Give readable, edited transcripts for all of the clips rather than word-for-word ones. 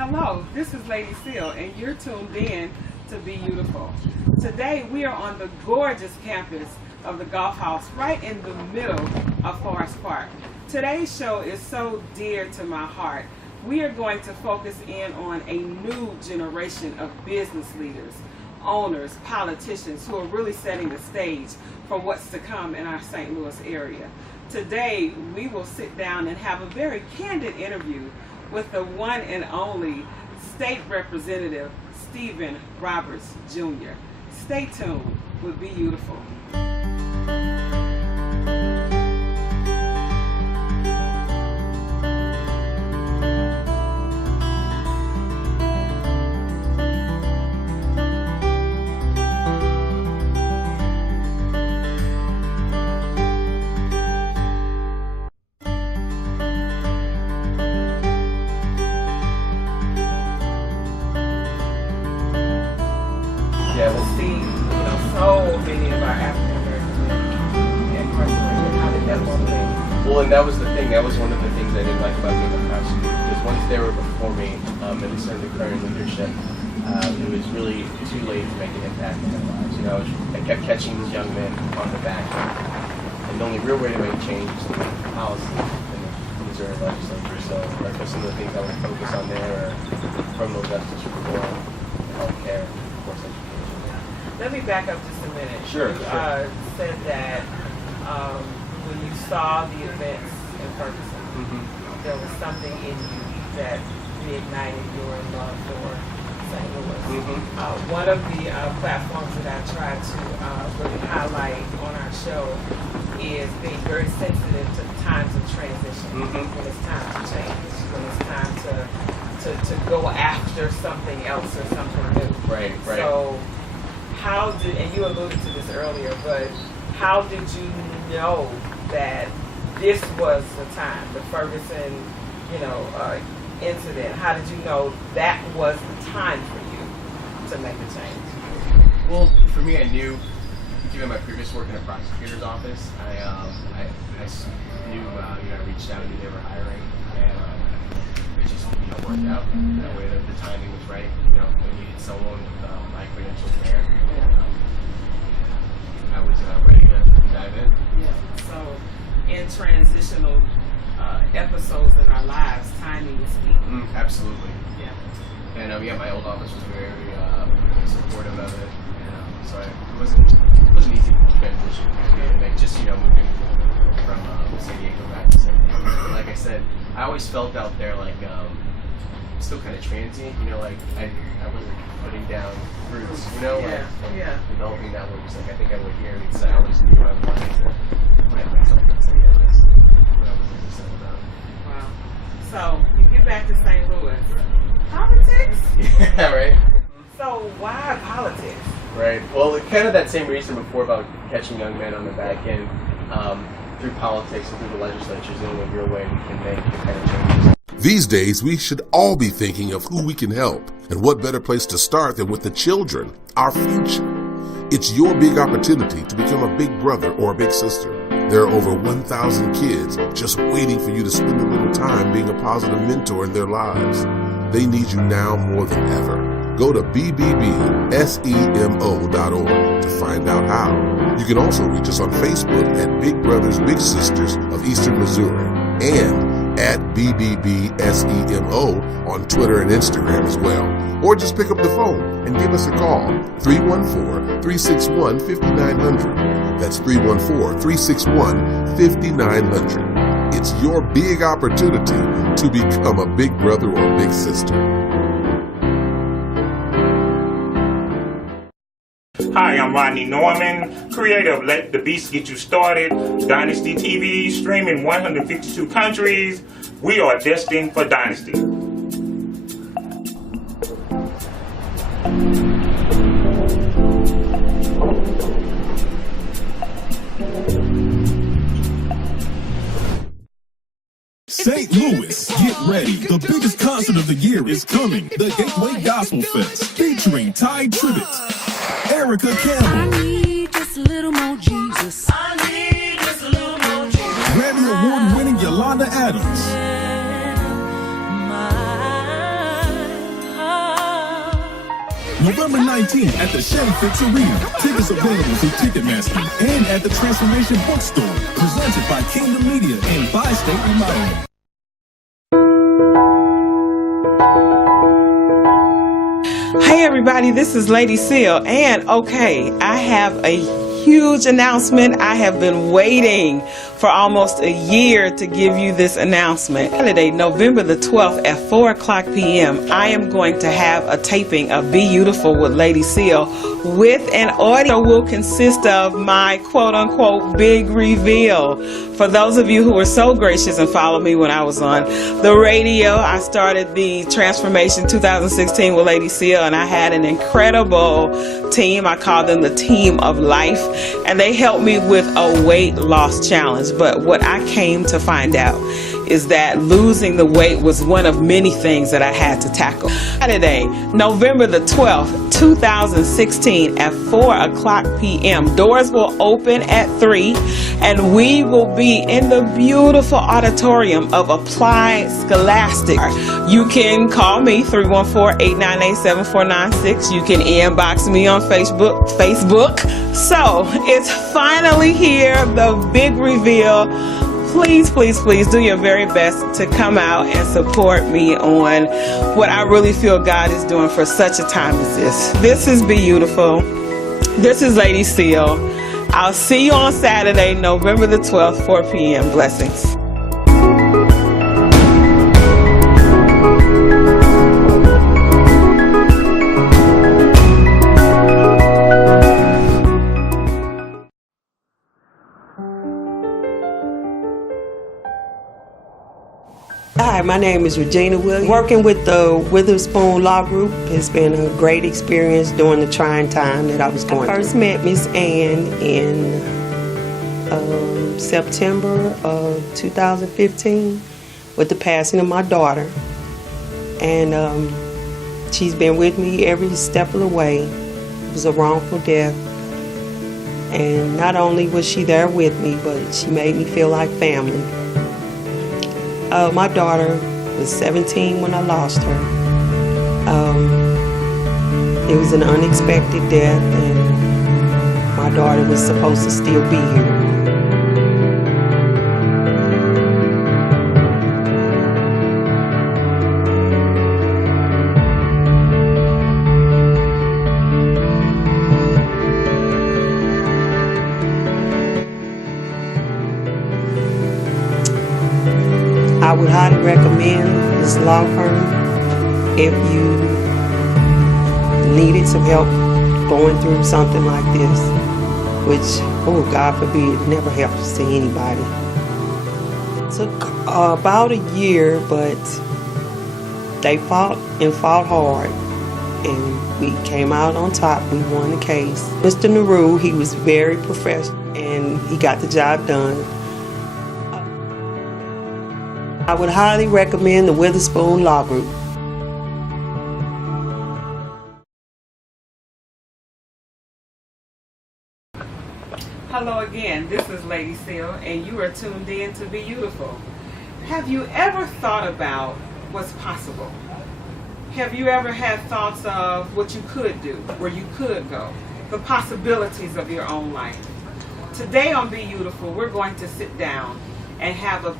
Hello, this is Lady Seal, and you're tuned in to Be-YOU-ti-ful. Today we are on the gorgeous campus of the Golf House right in the middle of Forest Park. Today's show is so dear to my heart. We are going to focus in on a new generation of business leaders, owners, politicians who are really setting the stage for what's to come in our St. Louis area. Today we will sit down and have a very candid interview with the one and only State Representative Stephen Roberts Jr. Stay tuned with Be-YOU-ti-ful. Yeah, we'll see, so many of our African American men incarcerated. How did that motivate? Well, and that was the thing. That was one of the things I didn't like about being a prosecutor. Because once they were before me, and we started the current leadership, it was really too late to make an impact in their lives. I kept catching these young men on the back end. And the only real way to make change is to make policy in the Missouri legislature. So some of the things I would focus on there are criminal justice reform, healthcare, of course, education. Let me back up just a minute. Sure. You said that when you saw the events in Ferguson, there was something in you that reignited your love for St. Louis. One of the platforms that I try to really highlight on our show is being very sensitive to times of transition. When it's time to change, when it's time to go after something else or something new. Right. So how did, and you alluded to this earlier, but how did you know that this was the time, the Ferguson, incident? How did you know that was the time for you to make a change? Well, for me, I knew, given my previous work in a prosecutor's office, I knew, I reached out, knew they were hiring, and it just, worked out. That way, the timing was right. They needed someone with my credentials there. I was ready to dive in. Yeah. So, in transitional episodes in our lives, timing is key. Absolutely. Yeah. And my old office was very supportive of it. And, so it wasn't easy to transition. And just moving from San Diego back to San Diego. Like I said, I always felt out there like still kind of transient. I wasn't putting down roots. Developing networks like I think I would here because I always knew I wanted to plant myself in St. Louis when I was going to settle down. Wow. So you get back to St. Louis. Politics? Yeah, right. So why politics? Right. Well, kind of that same reason before about catching young men on the back end. Through politics and through the legislature is the only real way we can make the kind of changes. These days, we should all be thinking of who we can help. And what better place to start than with the children, our future. It's your big opportunity to become a big brother or a big sister. There are over 1,000 kids just waiting for you to spend a little time being a positive mentor in their lives. They need you now more than ever. Go to bbbsemo.org to find out how. You can also reach us on Facebook at Big Brothers Big Sisters of Eastern Missouri and at BBBSEMO on Twitter and Instagram as well. Or just pick up the phone and give us a call, 314-361-5900. That's 314-361-5900. It's your big opportunity to become a big brother or big sister. Hi, I'm Rodney Norman, creator of Let the Beast Get You Started, Dynasty TV, streaming 152 countries. We are destined for dynasty. St. Louis, get ready. The biggest concert of the year is coming. The Gateway Gospel Fest, featuring Ty Tribbett, Erica Campbell. I need just a little more Jesus. I need just a little more Jesus. Grammy Award-winning Yolanda Adams. November 19th at the Chevy Fix Arena. Tickets available through Ticketmaster and at the Transformation Bookstore. Presented by Kingdom Media and by State Remodeling. Hey everybody, this is Lady Seal, and okay, I have a huge announcement. I have been waiting for almost a year to give you this announcement. Saturday, November the 12th at 4 o'clock p.m., I am going to have a taping of Be-You-ti-ful with Lady Seal with an audio will consist of my quote-unquote big reveal. For those of you who were so gracious and followed me when I was on the radio, I started the Transformation 2016 with Lady Seal, and I had an incredible team. I call them the Team of Life, and they helped me with a weight loss challenge. But what I came to find out is that losing the weight was one of many things that I had to tackle. Saturday, November the 12th, 2016 at 4 o'clock p.m. Doors will open at 3, and we will be in the beautiful auditorium of Applied Scholastic. You can call me 314-898-7496. You can inbox me on Facebook. So it's finally here, the big reveal. Please, please, please do your very best to come out and support me on what I really feel God is doing for such a time as this. This is Be-You-ti-ful. This is Lady Seal. I'll see you on Saturday, November the 12th, 4 p.m. Blessings. Hi, my name is Regina Williams. Working with the Witherspoon Law Group has been a great experience during the trying time that I was going through. I first met Miss Ann in September of 2015 with the passing of my daughter. And she's been with me every step of the way. It was a wrongful death. And not only was she there with me, but she made me feel like family. My daughter was 17 when I lost her. It was an unexpected death, and my daughter was supposed to still be here. I would highly recommend this law firm if you needed some help going through something like this, which, oh, God forbid, never helps to anybody. It took about a year, but they fought and fought hard, and we came out on top. We won the case. Mr. Naru, he was very professional, and he got the job done. I would highly recommend the Witherspoon Law Group. Hello again, this is Lady Seal, and you are tuned in to Be-You-ti-ful. Have you ever thought about what's possible? Have you ever had thoughts of what you could do, where you could go, the possibilities of your own life? Today on Be-You-ti-ful, we're going to sit down and have a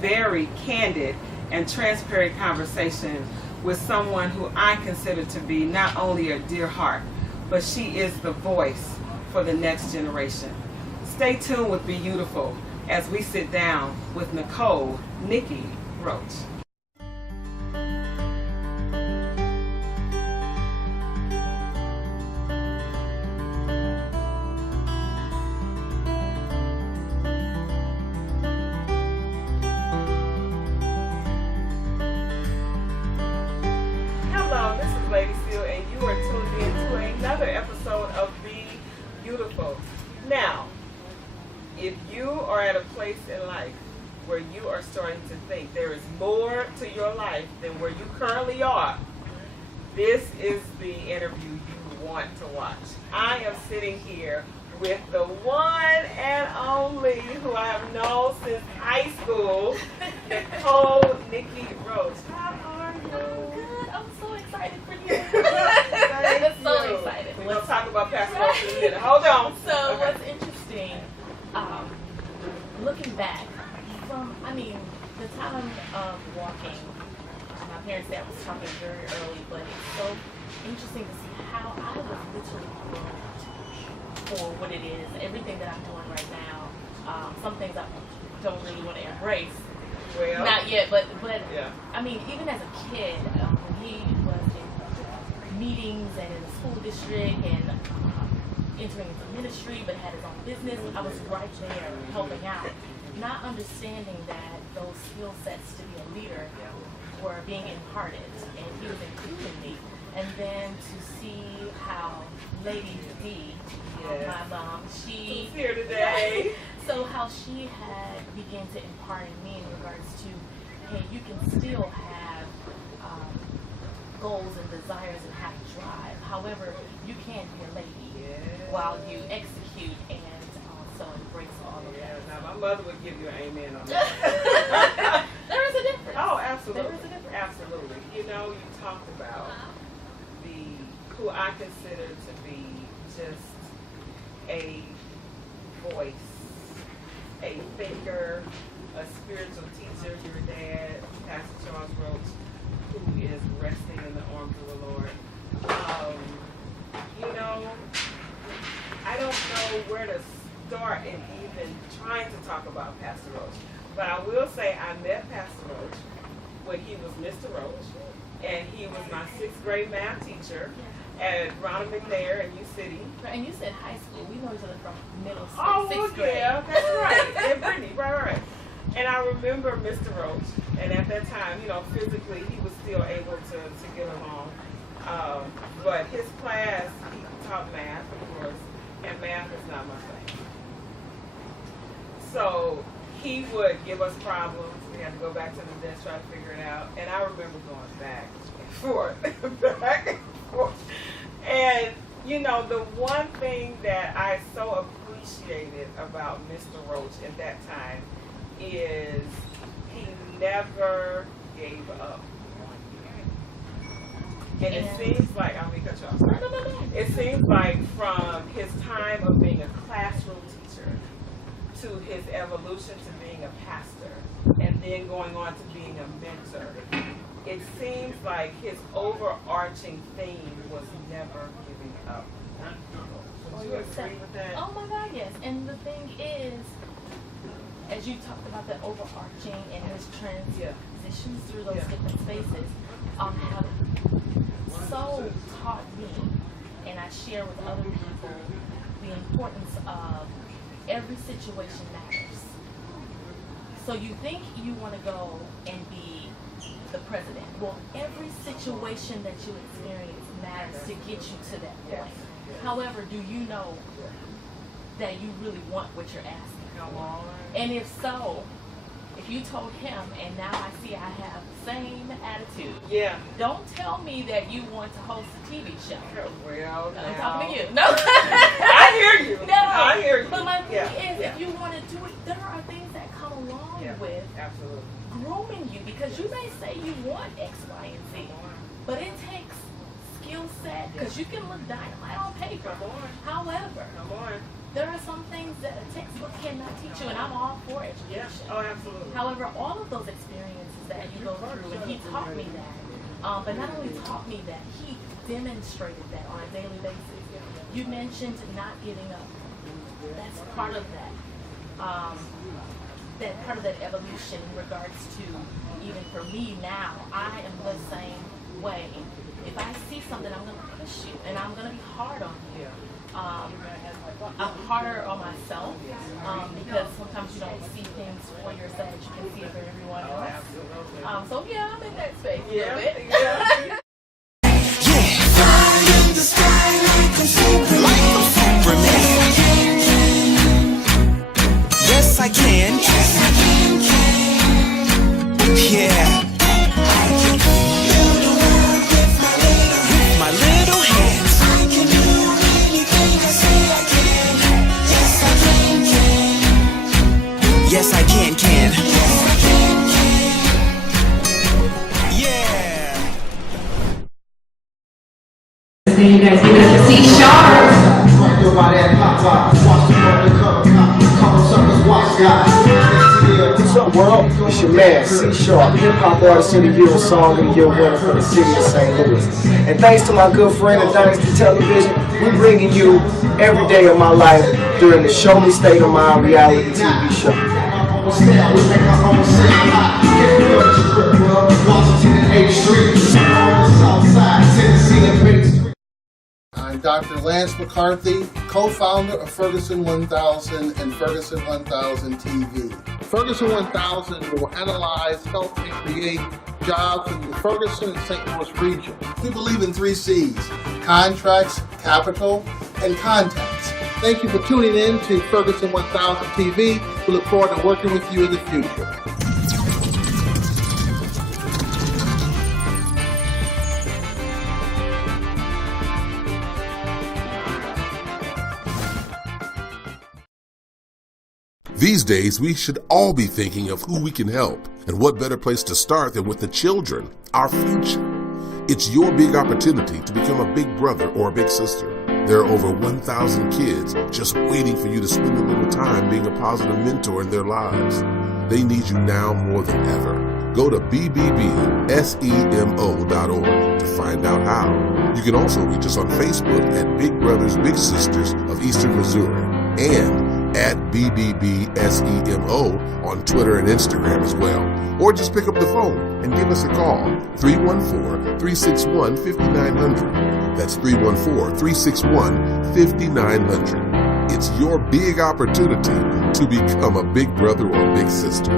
very candid and transparent conversation with someone who I consider to be not only a dear heart, but she is the voice for the next generation. Stay tuned with Be-You-ti-ful as we sit down with Nicole Nikki Roach. Lady Seal, and you are tuned in to another episode of Be-You-ti-ful. Now, if you are at a place in life where you are starting to think there is more to your life than where you currently are, this is the interview you want to watch. I am sitting here with the one and only who I have known since high school, Nicole Nikki Roach. How are you? I'm good. I'm so excited for you. Thank It's so on. So Okay. what's interesting, looking back from, the time of walking, my parents said I was talking very early, but it's so interesting to see how I was literally groomed for what it is. Everything that I'm doing right now, some things I don't really want to embrace. Well, Not yet, but yeah. even as a kid, when he was in meetings and in the school district and entering into ministry, but had his own business, I was right there helping out, not understanding that those skill sets to be a leader were being imparted, and he was including me. And then to see how Lady D, my mom, She's here today. so how she had began to impart in me in regards to, hey, you can still have goals and desires and have drive. However, you can be a lady while you execute and also embrace all of that. Now, my mother would give you an amen on that. There is a difference. Oh, absolutely. There is a difference. Absolutely. You know, you talked about who I consider to be just a voice, a thinker, a spiritual teacher, your dad, Pastor Charles Roach, who is resting in the arms of the Lord. You know, I don't know where to start in even trying to talk about Pastor Roach, but I will say I met Pastor Roach when he was Mr. Roach, and he was my 6th grade math teacher at Ronald McNair in U-City. And you said high school. We know each other from middle school, Oh, 6th grade. yeah, that's right. And Brittany, right. And I remember Mr. Roach, and at that time, you know, physically he was still able to get along. But his class, he taught math, of course, and math is not my thing. So he would give us problems. We had to go back to the desk, try to figure it out. And I remember going back and forth, back and forth. And, you know, the one thing that I so appreciated about Mr. Roach at that time is he never gave up. And it seems like, I'll make a choice. It seems like from his time of being a classroom teacher to his evolution to being a pastor and then going on to being a mentor, it seems like his overarching theme was never giving up. Would you agree with that? Oh my God, yes. And the thing is, as you talked about the overarching and his transitions through those different spaces, have so taught me, and I share with other people, the importance of every situation matters. So you think you want to go and be the president. Well, every situation that you experience matters to get you to that point. However, do you know that you really want what you're asking? And if so, if you told him, and now I see I have the same attitude. Don't tell me that you want to host a TV show. Well, I'm talking to you. No. I hear you. No. I hear you. But my thing is, if you want to do it, there are things that come along with grooming you, because you may say you want X, Y, and Z, but it takes skill set, because you can look dynamite on paper. However, there are some things that a textbook cannot teach you, and I'm all for education. Oh, absolutely. However, all of those experiences that you go through, and he taught me that, but not only taught me that, he demonstrated that on a daily basis. You mentioned not giving up. That's part of that. That part of that evolution in regards to, even for me now, I am the same way. If I see something, I'm going to push you, and I'm going to be hard on you. I'm harder on myself because sometimes you don't see things for yourself that you can see it for everyone else. So yeah, I'm in that space a little bit. Fly in the sky like a Superman. Yes, I can. Yeah. I can build a world with my little hands. I can do anything I say I can. Yes, I can. Yes, I can. Yes, I can. Yeah. Then you guys give it up for C Sharp. What's up, world? It's your man, C-Sharp, hip-hop artist of the year, song of the year winner for the city of St. Louis. And thanks to my good friend at Dynasty Television, we're bringing you every day of my life during the Show Me State of Mind reality TV show. I'm Dr. Lance McCarthy, co-founder of Ferguson 1000 and Ferguson 1000 TV. Ferguson 1000 will analyze, help, and create jobs in the Ferguson and St. Louis region. We believe in 3 C's: contracts, capital, and contacts. Thank you for tuning in to Ferguson 1000 TV. We look forward to working with you in the future. These days, we should all be thinking of who we can help, and what better place to start than with the children, our future. It's your big opportunity to become a big brother or a big sister. There are over 1,000 kids just waiting for you to spend a little time being a positive mentor in their lives. They need you now more than ever. Go to bbbsemo.org to find out how. You can also reach us on Facebook at Big Brothers Big Sisters of Eastern Missouri and at BBBSEMO on Twitter and Instagram as well. Or just pick up the phone and give us a call, 314-361-5900. That's 314-361-5900. It's your big opportunity to become a big brother or big sister.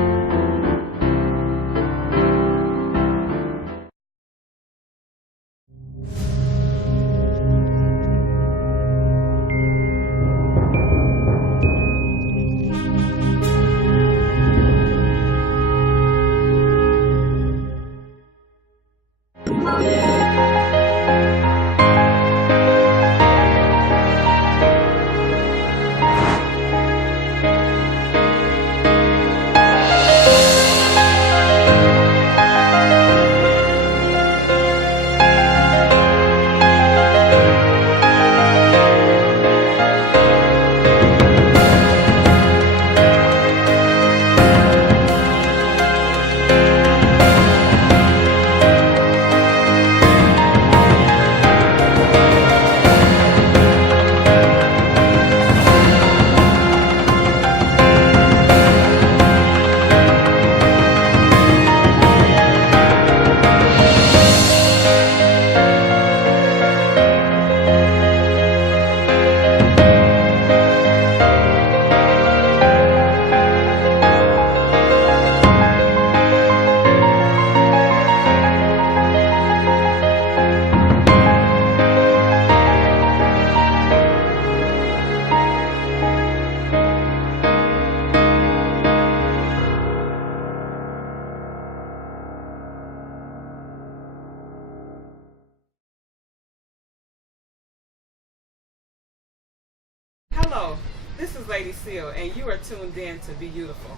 Hello, this is Lady Seal, and you are tuned in to Be-YOU-ti-ful.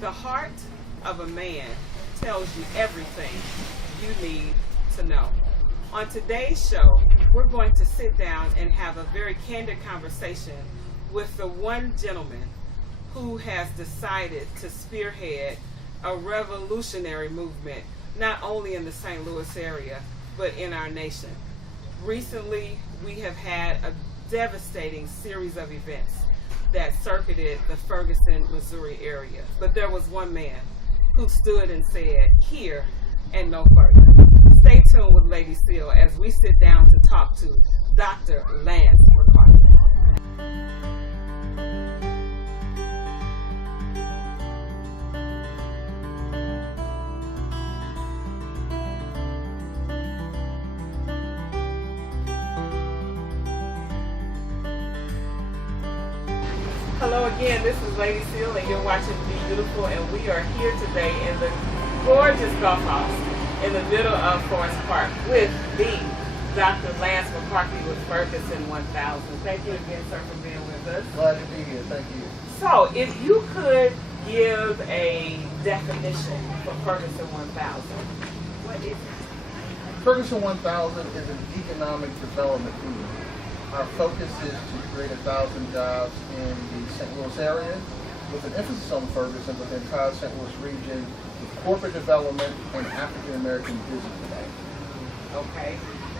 The heart of a man tells you everything you need to know. On today's show, we're going to sit down and have a very candid conversation with the one gentleman who has decided to spearhead a revolutionary movement, not only in the St. Louis area, but in our nation. Recently, we have had a devastating series of events that circuited the Ferguson, Missouri area. But there was one man who stood and said, "Here and no further." Stay tuned with Lady Seal as we sit down to talk to Dr. Lance McCarthy. Hello again, this is Lady Seal and you're watching Be-YOU-ti-ful, and we are here today in the gorgeous golf house in the middle of Forest Park with the Dr. Lance McCarthy with Ferguson 1000. Thank you again, sir, for being with us. Glad to be here, thank you. So, if you could give a definition for Ferguson 1000, what is it? Ferguson 1000 is an economic development movement. Our focus is to create 1,000 jobs in the St. Louis area with an emphasis on Ferguson, but the entire St. Louis region, with corporate development and African American business development. Okay.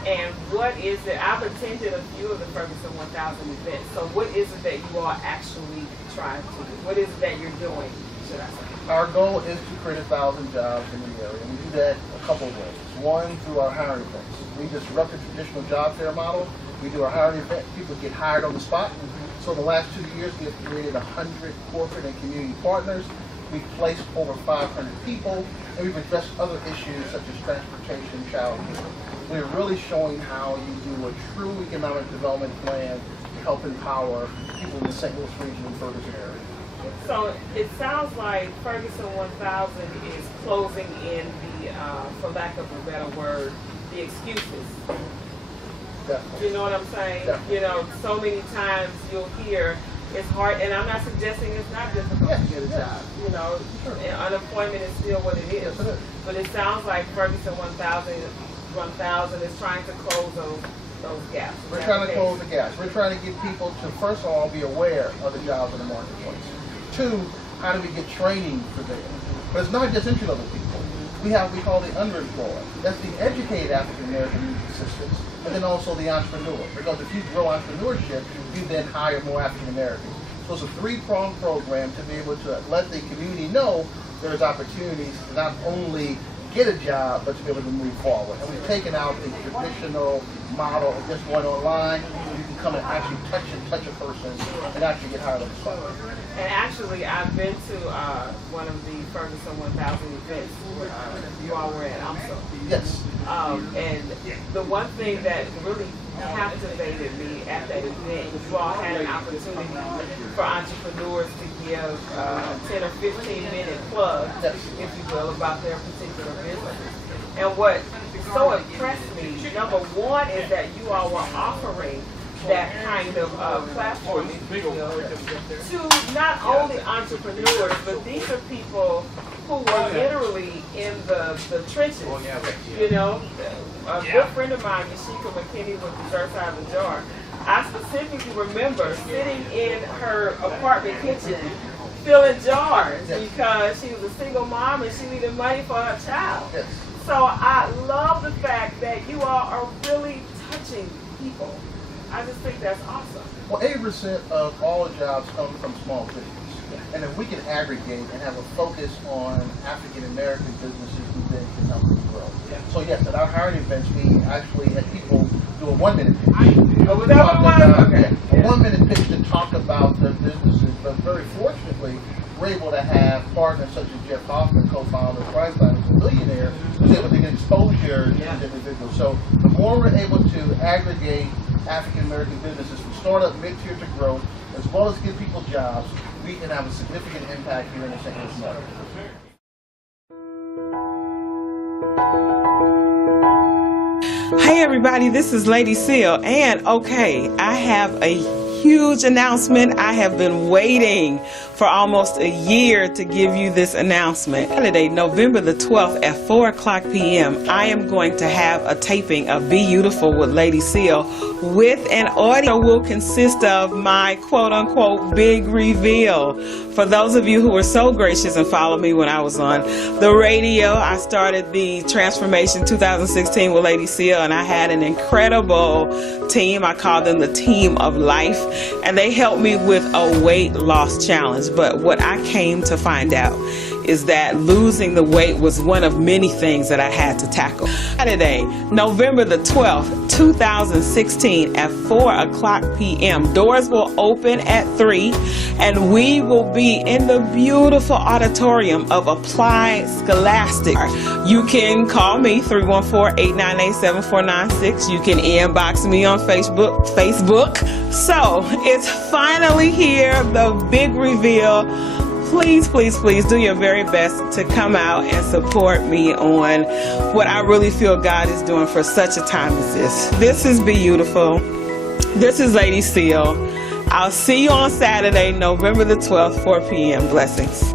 And what is it? I've attended a few of the Ferguson 1000 events. So what is it that you are actually trying to do? What is it that you're doing, should I say? Our goal is to create 1,000 jobs in the area. We do that a couple of ways. One, through our hiring events. We disrupt the traditional job fair model. We do our hiring event. People get hired on the spot. So in the last 2 years, we have created 100 corporate and community partners. We've placed over 500 people, and we've addressed other issues such as transportation, child care. We're really showing how you do a true economic development plan to help empower people in the St. Louis region and Ferguson area. So it sounds like Ferguson 1000 is closing in the, for lack of a better word, the excuses. Definitely. You know what I'm saying? Definitely. You know, so many times you'll hear it's hard, and I'm not suggesting it's not difficult to get a job. You know, and unemployment is still what it is. Yes, it is. But it sounds like Ferguson 1000 is trying to close those gaps. We're trying to close the gaps. We're trying to get people to, first of all, be aware of the jobs in the marketplace. Two, how do we get training for them? But it's not just entry-level people. We call the underemployed. That's the educated African American assistants, and then also the entrepreneur. Because if you grow entrepreneurship, you then hire more African Americans. So it's a three-pronged program to be able to let the community know there's opportunities to not only get a job, but to be able to move forward. And we've taken out the traditional model of just going online. You can come and actually touch a person and actually get hired on the spot. And actually, I've been to one of the Ferguson 1000 events where you all were at also. Yes. And the one thing that really captivated me at that event, you all had an opportunity for entrepreneurs to give 10 or 15 minute plugs, if you will, about their particular businesses. And what so impressed me, number one, is that you all were offering that kind of platform, if you will, to not only entrepreneurs, but these are people who were literally in the trenches. You know, a good friend of mine, Yashika McKinney, with the Dirt Side of the Jar, I specifically remember sitting in her apartment kitchen filling jars because she was a single mom and she needed money for her child. So I love the fact that you all are really touching people. I just think that's awesome. Well, 80% of all jobs come from small business. And if we can aggregate and have a focus on African American businesses, we then can help them grow. So yes, at our hiring events, we actually had people do a 1 minute pitch. Oh, was that one? Okay. A 1 minute pitch to talk about their businesses, but very fortunately, we're able to have partners such as Jeff Hoffman, co-founder of Priceline, who's a billionaire, who's able to get exposure to these individuals. So the more we're able to aggregate African American businesses from startup, mid-tier to growth, as well as give people jobs, we can have a significant impact here in the St. Louis market. Hey everybody, this is Lady Seal, and okay, I have a huge announcement. I have been waiting for almost a year to give you this announcement. Saturday, November the 12th at 4:00 p.m., I am going to have a taping of Be-You-ti-ful with Lady Seal, with an audio will consist of my quote-unquote big reveal. For those of you who were so gracious and followed me when I was on the radio, I started the Transformation 2016 with Lady Seal, and I had an incredible team. I call them the Team of Life, and they helped me with a weight loss challenge. But what I came to find out is that losing the weight was one of many things that I had to tackle. Saturday, November the 12th, 2016 at 4:00 p.m. Doors will open at 3, and we will be in the beautiful auditorium of Applied Scholastic. You can call me 314-898-7496. You can inbox me on Facebook. So it's finally here, the big reveal. Please, please, please do your very best to come out and support me on what I really feel God is doing for such a time as this. This is Be-You-ti-ful. This is Lady Seal. I'll see you on Saturday, November the 12th, 4 p.m. Blessings.